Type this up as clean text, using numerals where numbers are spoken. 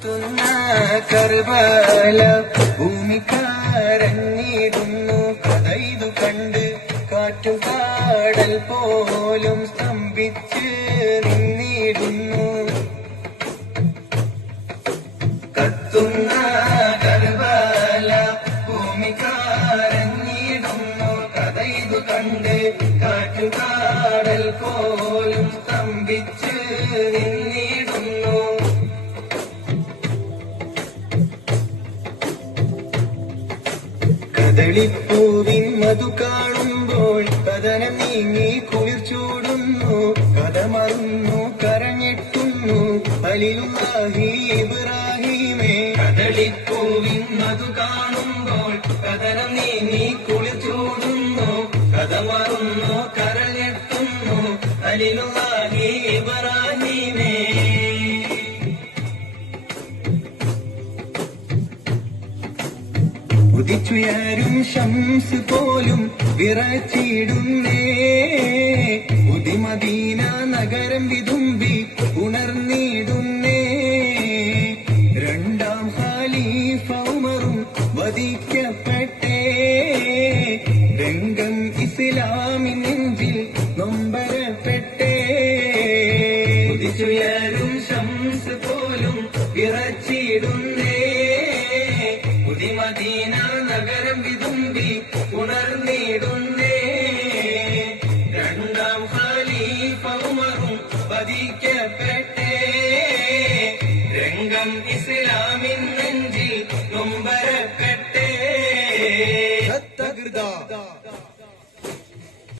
കത്തുന്ന കർബല ഭൂമിക്കാരഞ്ഞിടുന്നു. കഥയിതു കണ്ട് കാറ്റും കാടൽ പോലും സ്തംഭിച്ച് നിന്നിടുന്നു. കത്തുന്ന കർബല ഭൂമിക്കാരഞ്ഞിടുന്നു. കഥയിതു കണ്ട് കാറ്റും കാടൽ പോലും സ്തംഭിച്ച് നിന്നിടുന്നു. കദളിപ്പൂവിൻ മധു കാണുമ്പോൾ കഥനം നീങ്ങി കുളിർ ചൂടുന്നു. കഥ മറന്നു കരഞ്ഞെട്ടുന്നു ഖലീലുല്ലാഹി ഇബ്രാഹീമേ. കദളിപ്പൂവിൻ മധു കാണുമ്പോൾ കഥനം നീങ്ങി കുളിർ ചൂടുന്നു. കഥ മറന്നു കരഞ്ഞെട്ടുന്നു ഖലീലുല്ലാഹി ഇബ്രാഹീമേ. ഉദിച്ചുയരും ശംസ് പോലും വിറച്ചിടുന്നേ. ഉദിമദീന നഗരം വിതുമ്പി ഉണർന്നിടുന്നേ. രണ്ടാം ഖലീഫ ഉമറും വധിക്കപ്പെട്ടേ. രംഗം ഇസ്ലാമിൻ നെഞ്ചിൽ നൊമ്പരപ്പെട്ടേ. ഉദിച്ചുയരും ശംസ് പോലും വിറച്ചിടുന്നേ. മദീന നഗരം വിതുമ്പി ഉണർന്നിടുന്നേ. രണ്ടാം ഖലീഫ ഉമറും വധിക്കപ്പെട്ടേ.